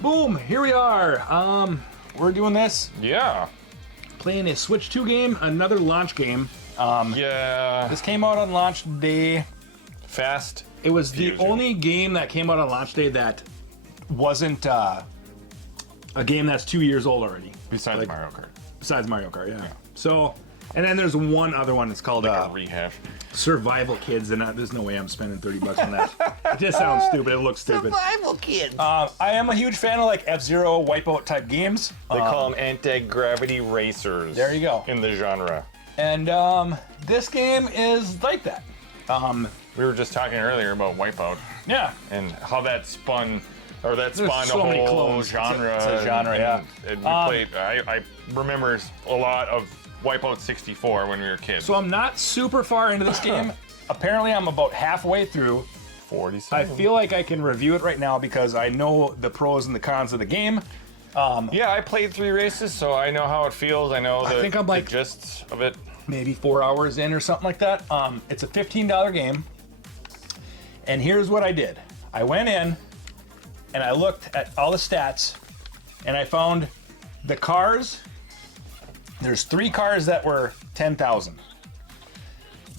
Boom, here we are. We're doing this, Yeah. playing a Switch 2 game, another launch game. Yeah. This came out on launch day. Fast. It was the Fusion. only game that came out on launch day that wasn't a game that's 2 years old already. Besides Like- Mario Kart. Besides Mario Kart, yeah. So, and then there's one other one that's called A rehash. Survival Kids, and there's no way I'm spending $30 on that. It just sounds stupid. It looks stupid. Survival Kids. I am a huge fan of like F-Zero, Wipeout type games. They call them anti-gravity racers. There you go. In the genre. And this game is like that. We were just talking earlier about Wipeout Yeah. and how that spun, or that There's spawned so a many whole clones. genre. It's a genre, yeah. And we played. I remember a lot of Wipeout 64 when we were kids. So I'm not super far into this game. Apparently, I'm about halfway through. 47. I feel like I can review it right now because I know the pros and the cons of the game. Yeah, I played 3 races, so I know how it feels. I know I think I'm like the gist of it. maybe 4 hours in or something like that. It's a $15 game. And here's what I did. I went in and I looked at all the stats and I found the cars. There's 3 cars that were 10,000.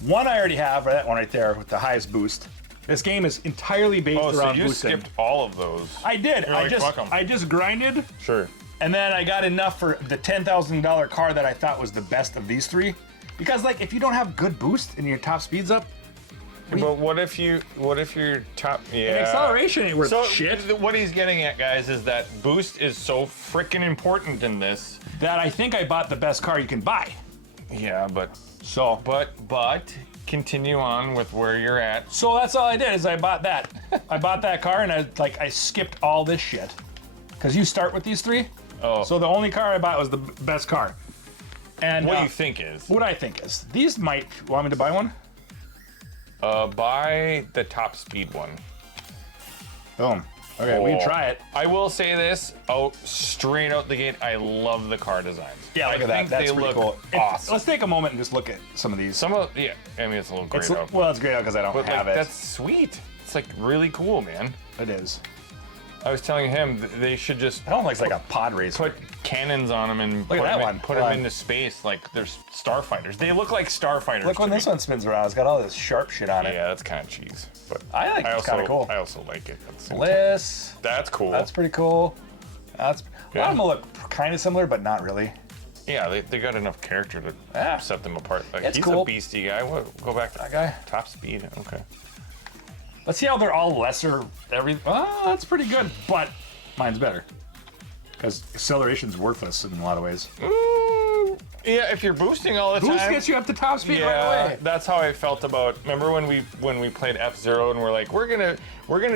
One I already have, that one right there with the highest boost. This game is entirely based Oh, so around you boosting. skipped all of those. I did. You're like, fuck 'em. I just grinded, Sure. and then I got enough for the $10,000 car that I thought was the best of these 3. Because like, if you don't have good boost and your top speed's up, But what if your top? Yeah. and acceleration ain't worth So shit. what he's getting at, guys, is that boost is so freaking important in this. That I think I bought the best car you can buy. Yeah, but So continue on with where you're at. So that's all I did is I bought that. I bought that car and I skipped all this shit. Cause you start with these 3. Oh. So the only car I bought was the best car. And What do you think is? what I think is these might want me to buy one. Buy the top speed one. Boom. Okay, we can try it. I will say this, straight out the gate, I love the car designs. Yeah, look I at that. think That's they pretty look cool. awesome. Let's take a moment and just look at some of these. I mean, it's a little grayed out. Well, it's grayed out because I don't But have like, it. that's sweet. It's like really cool, man. It is. I was telling him they should just It almost looks like a pod racer. put cannons on them and Look at that one. put them into space like they're starfighters. They look like starfighters. Look when to this me. one spins around. It's got all this sharp shit on it. Yeah, that's kind of cheese. But I think it's kind of cool. I also like it. At the same time. Bliss. That's cool. That's pretty cool. That's a lot of them look kind of similar, but not really. Yeah, they got enough character to set them apart. Like, It's he's cool. a beastie guy. Go back to That guy. top speed. Okay. Let's see how they're all lesser. Oh, that's pretty good, but mine's better because acceleration's worthless in a lot of ways. Yeah, if you're boosting all the Boost time. gets you up to top speed right Yeah, away. that's how I felt about. Remember when we played F-Zero and we're like, we're gonna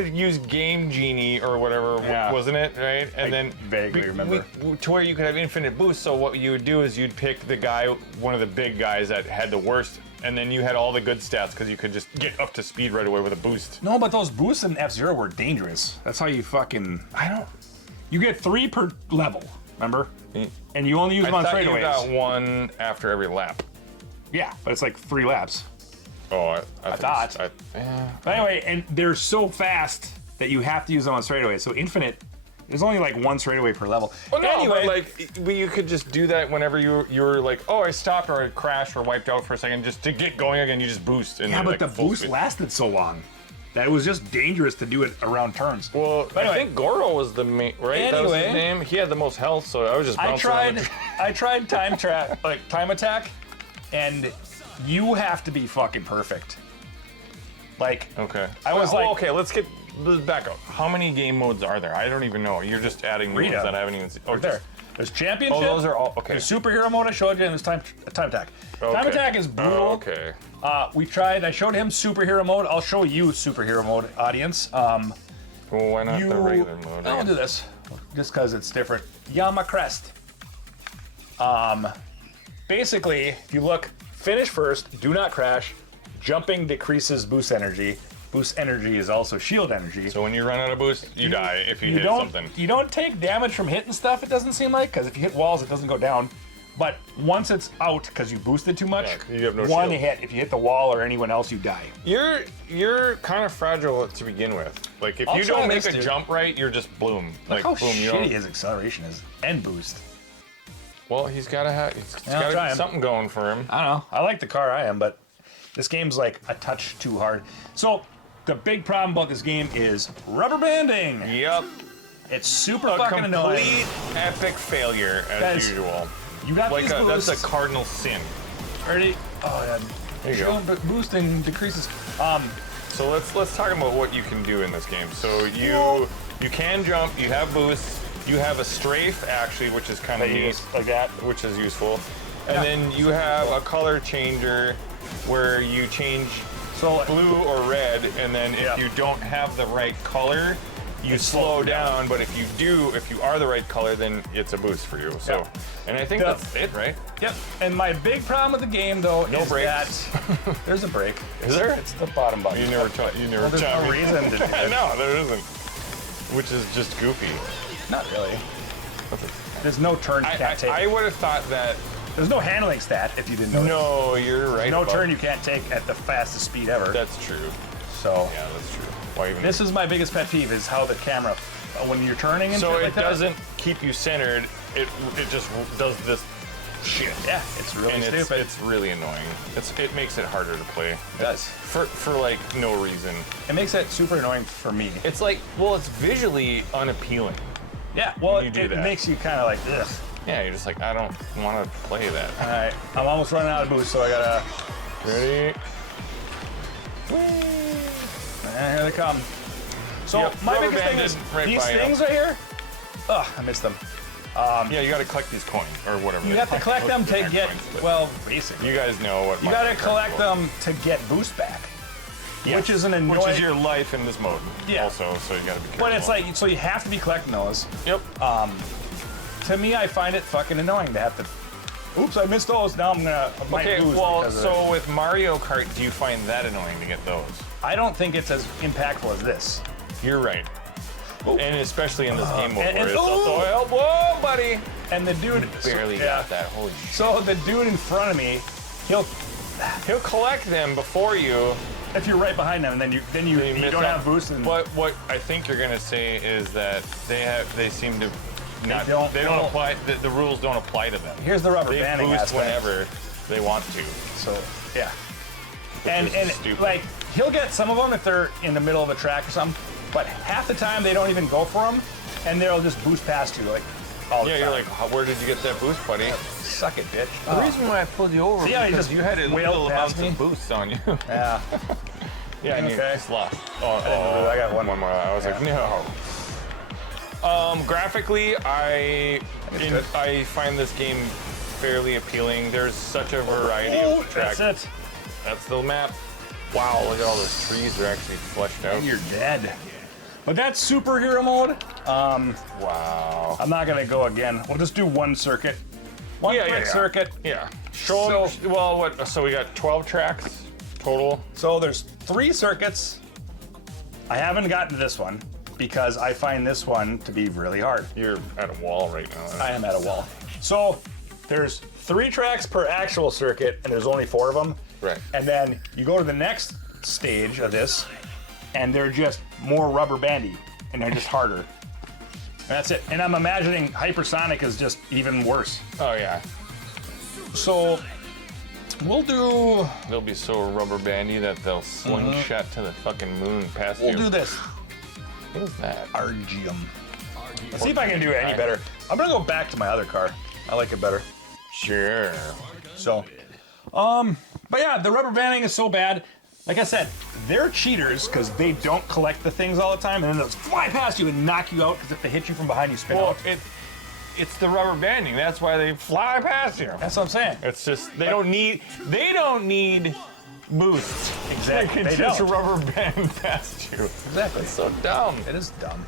use Game Genie or whatever, Yeah. wasn't it? Right? And then vaguely remember. to where you could have infinite boost. So what you would do is you'd pick the guy, one of the big guys that had the worst, and then you had all the good stats because you could just get up to speed right away with a boost. No, but those boosts in F-Zero were dangerous. That's how you fucking. You get 3 per level. Remember? And you only use them on I thought you straightaways. got one after every lap. Yeah, but it's like 3 laps. Oh, I thought. Yeah. But anyway, and they're so fast that you have to use them on straightaways. So infinite, there's only like 1 straightaway per level. Well, no, anyway, but like you could just do that whenever you were like, oh, I stopped or I crashed or wiped out for a second, just to get going again. You just boost. And yeah, you're, but like, the full boost speed. lasted so long that it was just dangerous to do it around turns. Well, But anyway. I think Goro was the main, right? That was Anyway. his name. He had the most health, so I was just bouncing around. I tried time attack, and you have to be fucking perfect. Like, Okay. I was like- okay, let's back up. How many game modes are there? I don't even know. You're just adding new Read ones them. that I haven't even seen. Oh, there. There's championship. Oh, those are all okay. There's superhero mode I showed you, and there's time attack. Okay. Time attack is brutal. Oh, okay. We tried. I showed him superhero mode. I'll show you superhero mode, audience. Well, why not the regular mode? I'll do this just because it's different. Yama Crest. Basically, if you look, finish first, do not crash. Jumping decreases boost energy. Boost energy is also shield energy. So when you run out of boost, you die if you hit something. You don't take damage from hitting stuff, it doesn't seem like, because if you hit walls, it doesn't go down. But once it's out, because you boosted too much, Yeah, you have no one shield. hit. If you hit the wall or anyone else, you die. You're kind of fragile to begin with. Like if I'll you try don't make this, a dude. jump right, you're just bloom. Look Like how boom. You shitty know? his acceleration is and boost. Well, he's gotta have. He's Yeah, I'll try got him. something going for him. I don't know. I like the car I am, but this game's like a touch too hard. So the big problem about this game is rubber banding. Yep. It's super A fucking annoying. complete epic failure as Guys, usual. You got Like these that's boosts. a cardinal sin. Ready? Oh yeah. There you go. Shield boosting decreases. So let's talk about what you can do in this game. So you can jump. You have boosts. You have a strafe actually, which is kind of neat, like that. which is useful. And Yeah. then you have a color changer where you change So blue or red, and then Yeah. if you don't have the right color, you slow down. But if you are the right color, then it's a boost for you. So, Yeah. and I think The- that's it, right? Yep. And my big problem with the game though No is brakes. that there's a brake. Is there? It's the bottom button. You never taught Well, there's no me. reason to do that. No, there isn't. Which is just goofy. Not really. There's no turn you can't take. I would have thought that. There's no handling stat if you didn't know. No, you're right. No about- turn you can't take at the fastest speed ever. That's true. So Yeah, that's true. Why even? this is my biggest pet peeve is how the camera, when you're turning and So shit it like that, doesn't keep you centered. It just does this shit. Yeah, it's really And stupid. it's really annoying. It makes it harder to play. It does. For like no reason. It makes it super annoying for me. It's like, well, it's visually unappealing. Yeah, well, you do it that. makes you kind of like, ugh. Yeah, you're just like, I don't want to play that. All right, I'm almost running out of boost, so I gotta. Ready? And here they come. So Yep, my rubber biggest thing banded is right these by you. things right here. Ugh, I missed them. Yeah, you got to collect these coins or whatever. You they have to are. collect them to They're get, coins, but well, basically. you guys know what. You gotta collect them to get boost back, which is an annoying. Which is your life in this mode. Yeah. Also, so you gotta be careful. But it's like, so you have to be collecting those. Yep. To me, I find it fucking annoying to have to. Oops, I missed those. Now I'm gonna. I might Okay, lose well, because of so with Mario Kart, do you find that annoying to get those? it. I don't think it's as impactful as this. You're right. And especially in this game mode and- where and- it's also, ooh! help, whoa, buddy! And the dude Barely yeah. got that. Holy shit. So the dude in front of me, he'll. He'll collect them before you. If you're right behind him, and then you miss don't out. have boost. And But what I think you're gonna say is that they seem to not. don't- They don't apply. The rules don't apply to them. here's the rubber They banding boost aspect. whenever they want to. So yeah. is And stupid. like he'll get some of them if they're in the middle of a track or something, but half the time they don't even go for them, and they'll just boost past you like all the Yeah, time. you're like, where did you get that boost, buddy? Suck it, bitch. The reason why I pulled you over See how he because just you had a wailed little past amounts me? of boosts on you. Yeah. Yeah, and you Okay. just lost. I got one. more. I was like, no. Graphically, I good. find this game fairly appealing. There's such a variety Oh, of tracks. that's it. That's the map. Wow, look at all those trees. They're actually fleshed out. You're dead. But that's superhero mode. Wow. I'm not gonna go again. We'll just do one circuit. One quick circuit. Yeah. Show 'em- well, what? So we got 12 tracks total. So there's 3 circuits. I haven't gotten to this one because I find this one to be really hard. You're at a wall right now. I am at a wall. So there's 3 tracks per actual circuit, and there's only 4 of them. Right. And then you go to the next stage of this, and they're just more rubber bandy, and they're just harder. That's it. And I'm imagining hypersonic is just even worse. Oh yeah. So we'll do They'll be so rubber bandy that they'll slingshot to the fucking moon past you. we'll do this. What is that? Argium. Let's see if I can do it any better. I'm gonna go back to my other car. I like it better. Sure. So, but yeah, the rubber banding is so bad. Like I said, they're cheaters because they don't collect the things all the time, and then they'll fly past you and knock you out because if they hit you from behind, you spin Well, out. it's the rubber banding. That's why they fly past you. That's what I'm saying. It's just they don't need boosts. Exactly. They They can just don't. rubber band past you. Exactly. It's so dumb. It is dumb.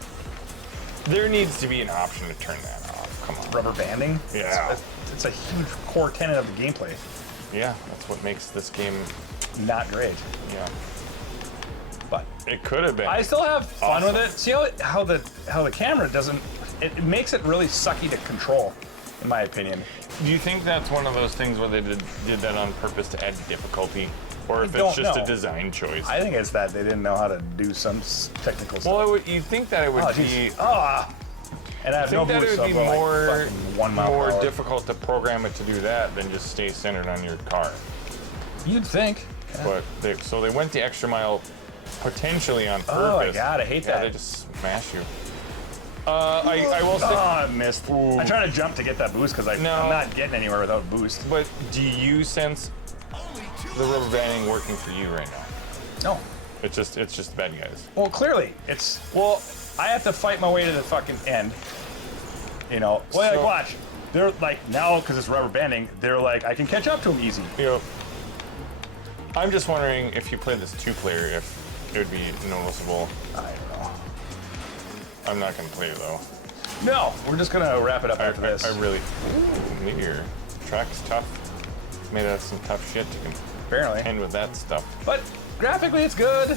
There needs to be an option to turn that off. Come on. Rubber banding. Yeah. It's a huge core tenet of the gameplay. Yeah, that's what makes this game. Not great, Yeah, but it could have been. I still have fun Awesome. with it. See how the camera doesn't. It makes it really sucky to control, in my opinion. Do you think that's one of those things where they did that on purpose to add difficulty, or if don't it's just know. a design choice? I think it's that they didn't know how to do some technical stuff. Well, you'd think that it would Oh, be. jeez. Ah! And I have I no think that boost, it would be so I'm going more, like fucking 1 mile more per hour. difficult to program it to do that than just stay centered on your car. You'd think. Yeah. But they went the extra mile potentially on purpose. Oh my God, I hate Yeah, that. they just smash you. I will say, Oh, I missed. Ooh. I tried to jump to get that boost because No. I'm not getting anywhere without boost. but do you sense the rubber banding working for you right now? No. It's just bad guys. Well, clearly, it's. Well, I have to fight my way to the fucking end. You know, well, So- like, watch. They're like, now, because it's rubber banding, they're like, I can catch up to them easy. you know, I'm just wondering if you play this 2-player, if it would be noticeable. I don't know. I'm not gonna play it though. No, we're just gonna wrap it up after this. I really. Ooh, meteor. Track's tough. Made out of some tough shit to Apparently. contend with that stuff. But graphically, it's good.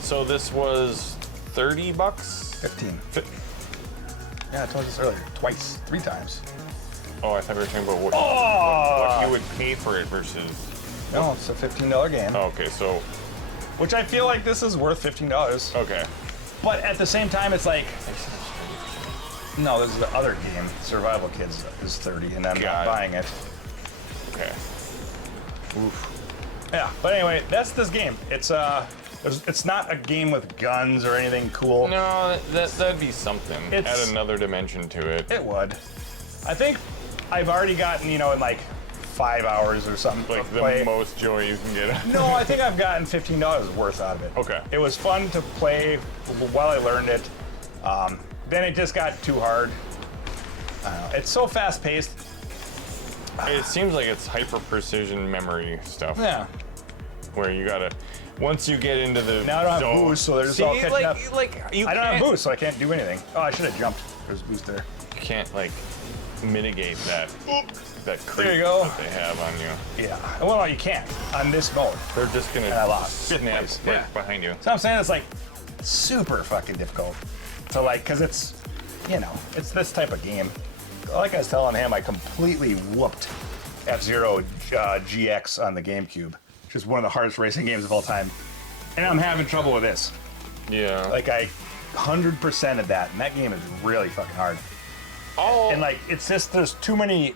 So this was $30. 15. Fi- Yeah, I told you this earlier. Twice. 3 times. Oh, I thought we were talking about what Oh! you would pay for it versus. No, it's a $15 game. Oh, okay, so Which I feel like this is worth $15. okay. But at the same time, it's like, no, this is the other game. Survival Kids is 30, and I'm Got not it. buying it. Okay. Yeah, but anyway, that's this game. It's not a game with guns or anything cool. No, that'd be something. It's- Add another dimension to it. It would. I think I've already gotten, in like 5 hours or something Like of the play. most joy you can get. No, I think I've gotten $15 worth out of it. Okay. It was fun to play while I learned it. Then it just got too hard. I don't know. It's so fast paced. It seems like it's hyper precision memory stuff. Yeah. Where you gotta, once you get into the Now I don't have zone, boost, so they're just See, all catching like, up. Like you I don't have can't- boost, so I can't do anything. Oh, I should have jumped. There's boost there. You can't like mitigate that creep There you go. that they have on you. Yeah. Well, no, you can't on this mode. They're just gonna I lost. snap Fifth place. right Yeah. behind you. So I'm saying it's like super fucking difficult to like, cause it's, it's this type of game. Like I was telling him, I completely whooped F-Zero GX on the GameCube, which is one of the hardest racing games of all time. And I'm having trouble with this. Yeah. Like I 100% of that, and that game is really fucking hard. oh, And like, it's just, there's too many,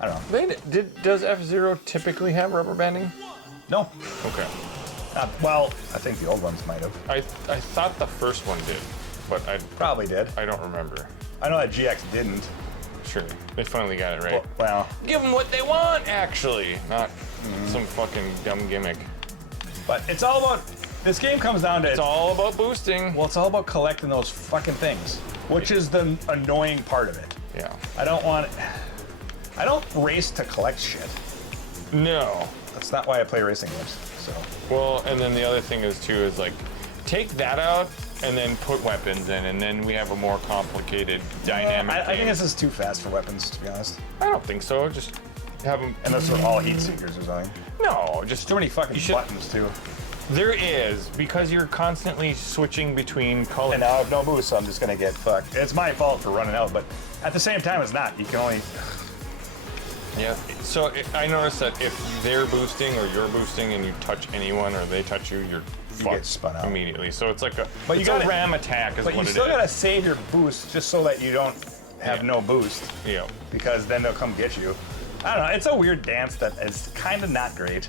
I don't know. does F-Zero typically have rubber banding? No. Okay. Well, I think the old ones might have. I thought the first one did, but Probably did. I don't remember. I know that GX didn't. Sure, they finally got it right. Well, Give them what they want, actually, not some fucking dumb gimmick. but it's all about, this game comes down to, It's all about boosting. well, it's all about collecting those fucking things, which is the annoying part of it. Yeah. I don't race to collect shit. No. That's not why I play racing games. So, Well, and then the other thing is like, take that out and then put weapons in, and then we have a more complicated dynamic. I think game. this is too fast for weapons, to be honest. I don't think so. Just have them. Unless they're all heat seekers or something. No, just Too many fucking you should- buttons, too. There is, because you're constantly switching between colors. And now I have no boost, so I'm just gonna get fucked. It's my fault for running out, but at the same time, it's not. You can only. Yeah. So I noticed that if they're boosting or you're boosting and you touch anyone or they touch you, you're fucked get spun out. immediately. So it's like But you it's gotta- a ram attack is But what you it still is. gotta save your boost just so that you don't have Yeah. no boost, Yeah. because then they'll come get you. I don't know. It's a weird dance that is kind of not great.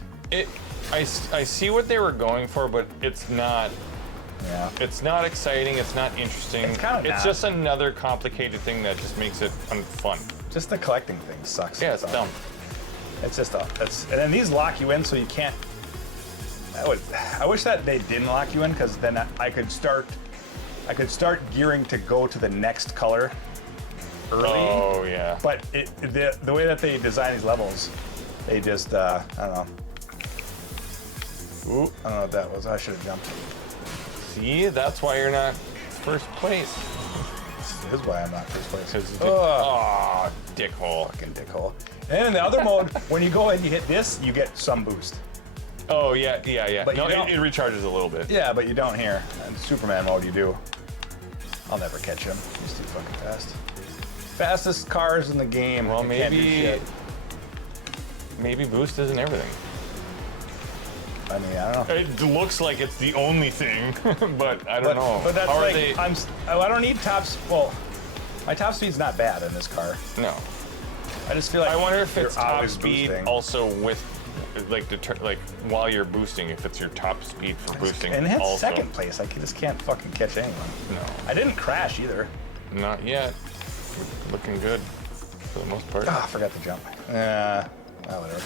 I see what they were going for, but it's not. Yeah. It's not exciting. It's not interesting. It's kinda not. just another complicated thing that just makes it unfun. Just the collecting thing sucks. Yeah, it's So, dumb. It's just and then these lock you in, so you can't. I wish that they didn't lock you in, because then I could start gearing to go to the next color early. Oh yeah. But the way that they design these levels, they just I don't know. Ooh, I don't know what that was. I should have jumped. See, that's why you're not first place. This is why I'm not first place. Oh, dickhole. Fucking dickhole. And in the other mode, when you go and you hit this, you get some boost. Oh yeah. But No, you don't. it recharges a little bit. Yeah, but you don't here. In Superman mode, you do. I'll never catch him. He's too fucking fast. Fastest cars in the game. Well, You can't do maybe shit. boost isn't everything. I mean, I don't know. It looks like it's the only thing, but I don't know. But that's How are like, they? I don't need tops. Well, my top speed's not bad in this car. No. I just feel like I wonder if you're it's top always speed boosting. also with, like, while you're boosting, if it's your top speed for boosting. And it also. hits second place. I just can't fucking catch anyone. No. I didn't crash either. Not yet. Looking good for the most part. Ah, I forgot to jump. Whatever.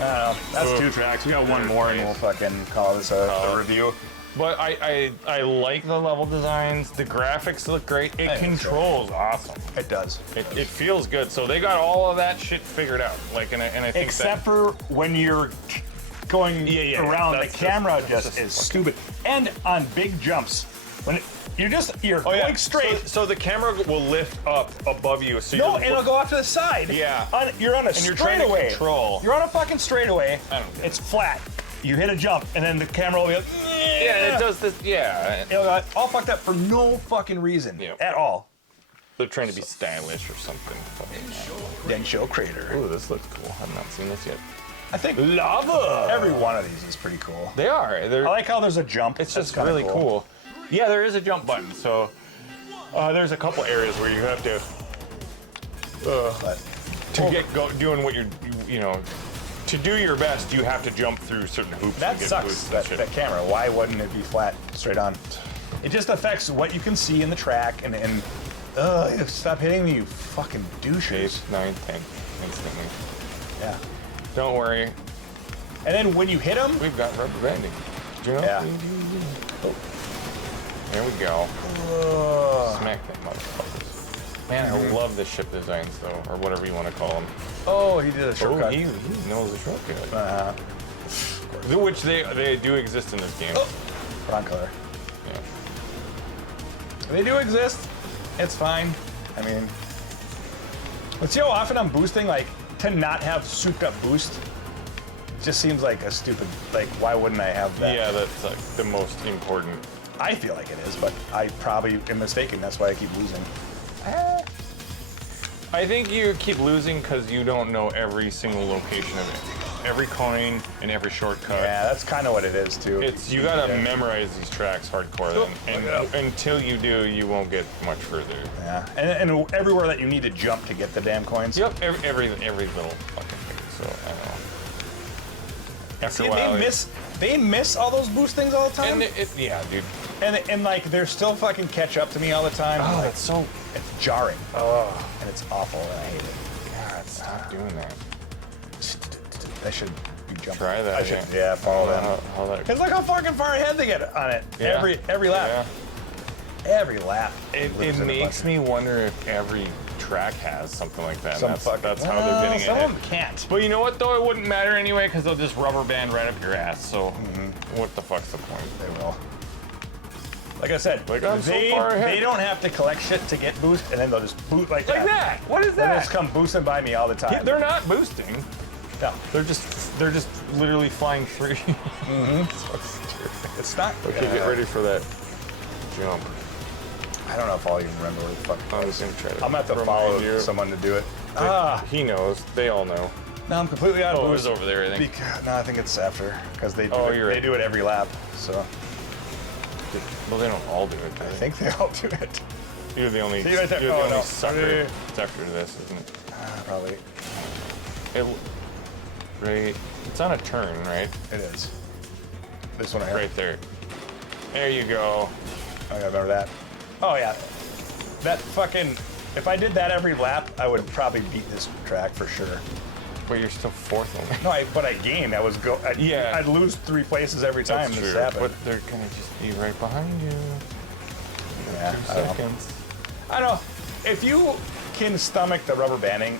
I don't know. That's 2 tracks. We got one more and we'll fucking call this a review. But I like the level designs. The graphics look great. It controls awesome. It does. It feels good. So they got all of that shit figured out. Like, and I think Except for when you're going around, the That's camera just just is fucking- stupid. And on big jumps, when you're going straight. So the camera will lift up above you. So No, you're, and it'll go off to the side. Yeah. You're on a And you're trying to straightaway. control. You're on a fucking straightaway. I don't get It's flat. You hit a jump, and then the camera will be like, Yeah, it does this. Yeah. It'll go all fucked up for no fucking reason at all. They're trying to be stylish or something. Densho Crater. Ooh, this looks cool. I've not seen this yet. I think Lava. every one of these is pretty cool. They are. They're. I like how there's a jump. It's That's just kinda really cool. Yeah, there is a jump button. So there's a couple areas where you have to But doing what to do your best. You have to jump through certain hoops. that to get sucks, boosts and that shit. camera. Why wouldn't it be flat, straight on? It just affects what you can see in the track, and stop hitting me, you fucking douches. 8, 9, 10 instantly. Yeah. Don't worry, And then when you hit them, we've got rubber banding. Do you know? Yeah. Oh. There we go. Smack that motherfuckers. Man, I love the ship designs though, or whatever you want to call them. oh, he did a Oh, shortcut. he knows the shortcut. Uh, Which they do exist in this game. Brown color. Yeah. They do exist. It's fine. I mean, let's see how often I'm boosting. Like, to not have souped up boost just seems like a stupid. Like, why wouldn't I have that? Yeah, that's like the most important. I feel like it is, but I probably am mistaken. That's why I keep losing. I think you keep losing because you don't know every single location of it, every coin and every shortcut. Yeah, that's kind of what it is too. It's you gotta memorize these tracks hardcore then, look it up. and until you do, you won't get much further. Yeah, and everywhere that you need to jump to get the damn coins. Yep, every little fucking thing. So I don't know. After See, a while, they miss all those boost things all the time. and yeah, dude. And like they're still fucking catch up to me all the time. Oh, Like, that's so. it's jarring. Oh, And it's awful, and I hate it. God, stop doing that. I should be jumping. Try that I should, again. yeah, follow them. How that? Cause look how fucking far ahead they get on it. Yeah. Every lap. Yeah. Every lap. It Losing a makes bunch. me wonder if every track has something like that. Some And fucking, that's how they're getting some it. of them can't. But you know what though? It wouldn't matter anyway because they'll just rubber band right up your ass. So what the fuck's the point? They will. Like I said, Like, I'm so they, far ahead. they don't have to collect shit to get boost, and then they'll just boot like that. What is They'll that? just come boosting by me all the time. They're not boosting. No, They're just literally flying free. it's not. Okay, get ready for that jump. I don't know if I'll even remember what the fuck it I'm was. just gonna try to I'm gonna have to remind follow you. someone to do it. He knows. They all know. No, I'm completely out of Oh, it boost. was over there, I think. No, I think it's after because they do Oh, it, you're they right. do it every lap. So Well, they don't all do it. Do I they? think they all do it. You're the only. See right there? You're the Oh, only no. sucker. It's after this, isn't it? Probably Right. It's on a turn, right? it is. This one right here. Right there. There you go. I gotta remember that. Oh yeah, that fucking. If I did that every lap, I would probably beat this track for sure. But you're still fourth only. No, but I gained. Yeah. I'd lose 3 places every time That's this true. happened. But they're gonna just be right behind you. Yeah, 2 I don't know. seconds. I don't know. If you can stomach the rubber banding,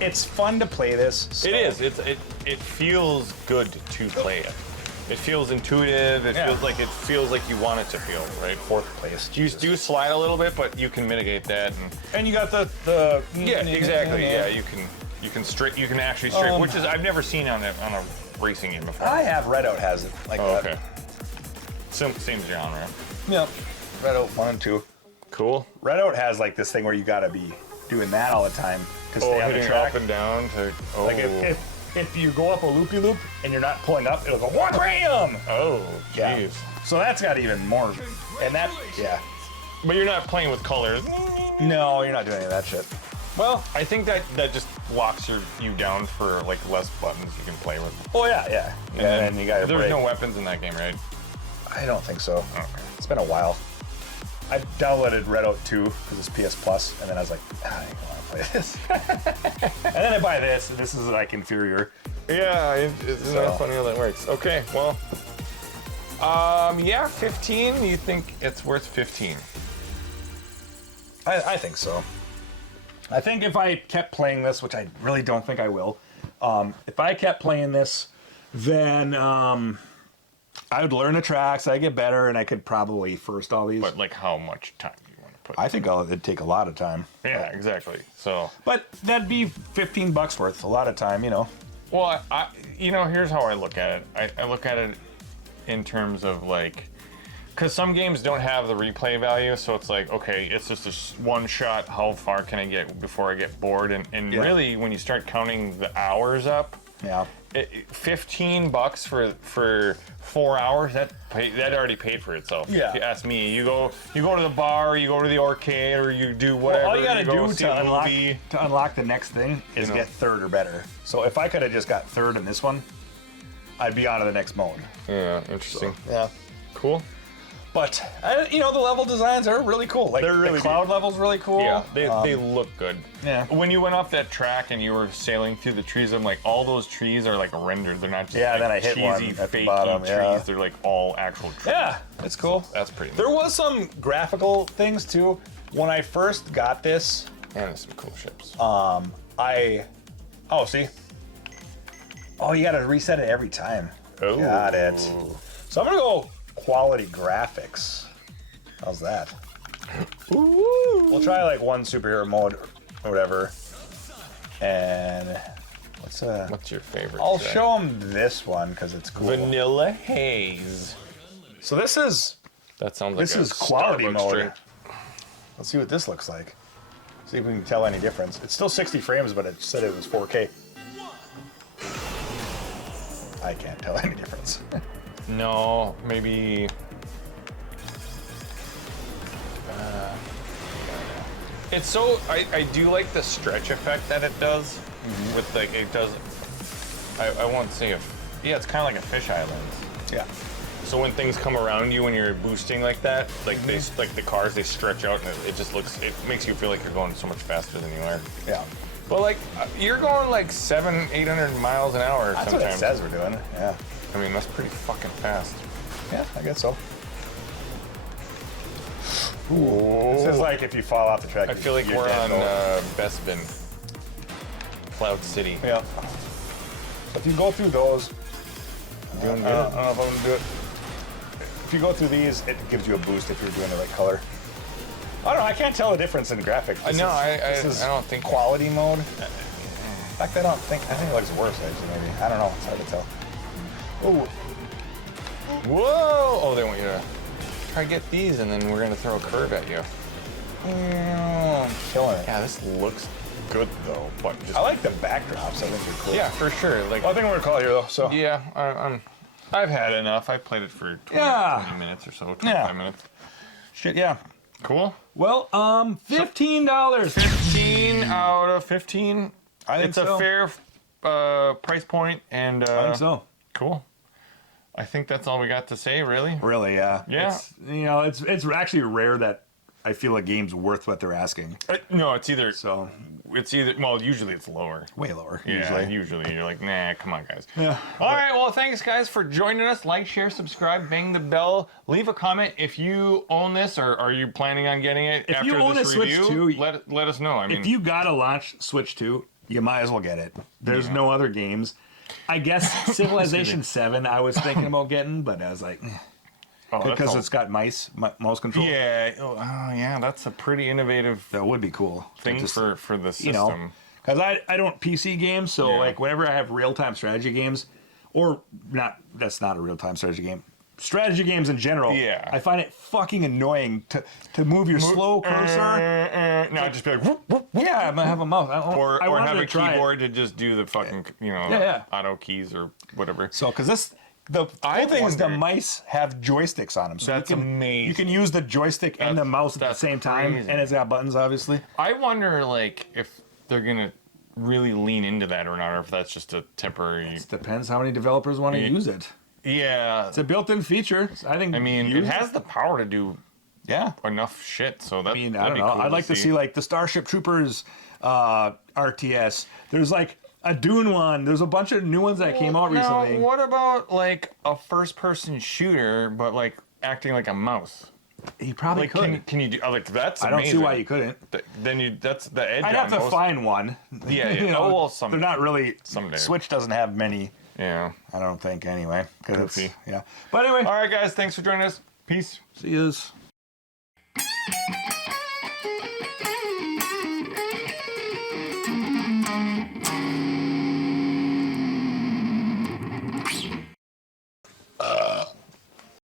it's fun to play this. So. It is. It feels good to play it. It feels intuitive. It feels like you want it to feel, right? Fourth place. You do slide a little bit, but you can mitigate that. And you got the yeah, exactly. Yeah, you can actually straight, which is I've never seen on a racing game before. I have Redout has it like that. Okay. Same genre. Yep. Redout 1 and 2. Cool. Redout has like this thing where you got to be doing that all the time to stay on the hitting track. up and down to Like if you go up a loopy-loop and you're not pulling up, it'll go wham! Oh, jeez. Yeah. So that's got even more. And that, yeah. But you're not playing with colors. No, you're not doing any of that shit. Well, I think that just locks you down for like less buttons you can play with. Oh yeah. And you got your There's brake. no weapons in that game, right? I don't think so. Okay. It's been a while. I downloaded Redout 2 because it's PS Plus, and then I was like, I don't want to play this. And then I buy this, and this is like inferior. Yeah, it's not funny how that works. Okay, well, yeah, 15. You think it's worth 15? I think so. I think if I kept playing this, which I really don't think I will, if I kept playing this, then I would learn the tracks, I'd get better, and I could probably first all these. But like, how much time do you want to put? I think it'd take a lot of time. Yeah, exactly. So. But that'd be $15 worth, a lot of time, you know. Well, here's how I look at it. I look at it in terms of like, because some games don't have the replay value, so it's like, okay, it's just a one shot. How far can I get before I get bored? And really, when you start counting the hours up, yeah, $15 for 4 hours, that already paid for itself. Yeah. If you ask me, you go to the bar, or you go to the arcade, or you do whatever. Well, all you gotta do see a movie. to unlock the next thing is get third or better. So if I could have just got third in this one, I'd be on to the next mode. Yeah, interesting. So, yeah. Cool. But the level designs are really cool. Like They're really the cloud level's really cool. Yeah, they look good. Yeah. When you went off that track and you were sailing through the trees, I'm like, all those trees are like rendered. They're not just Yeah, like then I hit cheesy, one at the fakey bottom, trees. yeah. They're like all actual trees. Yeah, it's cool. That's pretty There neat. was some graphical things too. When I first got this, And there's some cool ships. see. Oh, you gotta reset it every time. Oh. Got it. So I'm gonna go quality graphics. How's that? Ooh. We'll try like one superhero mode or whatever. And What's your favorite? I'll track? show them this one because it's cool. Vanilla Haze. So this is That sounds like a quality Starbucks mode. drink. Let's see what this looks like. See if we can tell any difference. It's still 60 frames, but it said it was 4K. I can't tell any difference. No, maybe. It's so I do like the stretch effect that it does. With like it does. I won't say it's kind of like a fisheye lens. Yeah. So when things come around you when you're boosting like that, like they like the cars, they stretch out and it just it makes you feel like you're going so much faster than you are. Yeah. But like you're going like 700-800 miles an hour That's sometimes. what it says we're doing. Yeah. I mean that's pretty fucking fast. Yeah, I guess so. Ooh. This is like if you fall off the track. I feel like you're we're dead on low. Bespin, Cloud City. Yeah. If you go through those, Doing I good. don't know if I'm gonna do it. If you go through these, it gives you a boost if you're doing the right color. I don't know. I can't tell the difference in graphics. I don't think quality mode. In fact, I think it looks worse actually. Maybe I don't know. It's hard to tell. Ooh. Whoa! Oh, they want you to try to get these, and then we're gonna throw a curve at you. I'm killing it. Yeah, this looks good though, but just I like the backdrops. I think they're cool. yeah, for sure. Like Well, I think we're gonna call it here though. So yeah, I've had enough. I've played it for 20 minutes or so, 25 minutes. shit. Yeah. Cool. Well, $15. 15 out of 15. I think it's so. a fair price point, and I think so. cool. I think that's all we got to say, really. Really, yeah. Yeah. It's, it's actually rare that I feel a game's worth what they're asking. No, it's either well, usually it's lower. Way lower. Yeah, usually you're like, nah, come on, guys. Yeah. All right, well, thanks, guys, for joining us. Like, share, subscribe, bang the bell. Leave a comment if you own this or are you planning on getting it If after you own this a review. Switch 2, let us know. I mean, if you gotta launch Switch 2, you might as well get it. There's no other games. I guess Civilization 7 I was thinking about getting, but I was like, because it's got mouse control. Yeah, yeah, that's a pretty innovative That would be cool. thing for the system. You know, because I don't PC games, so like whenever I have real-time strategy games, or not, that's not a real-time strategy game. Strategy games in general, I find it fucking annoying to move your slow cursor. No, just be like, whoop, whoop. Yeah, I'm gonna have a mouse. Or have a keyboard it. to just do the fucking, auto keys or whatever. So, because the whole thing is the mice have joysticks on them. So That's amazing. You can use the joystick and the mouse at the same time, crazy. and it's got buttons, obviously. I wonder, like, if they're gonna really lean into that or not, or if that's just a temporary. It depends how many developers want to use it. Yeah, It's a built-in feature. I mean, it has the power to do yeah enough shit. So that. I mean, I don't know. Cool I'd like to see like the Starship Troopers RTS. There's like a Dune one. There's a bunch of new ones that came out recently. Now, what about like a first-person shooter, but like acting like a mouse? You probably Like, could. can you do like that's? I don't amazing. see why you couldn't. Then that's the edge. I'd have to find one. Yeah, yeah. You know, well, someday. they're not really. Someday. Switch doesn't have many. Yeah. I don't think anyway. Goofy. Yeah. But anyway. All right, guys. Thanks for joining us. Peace. See yous.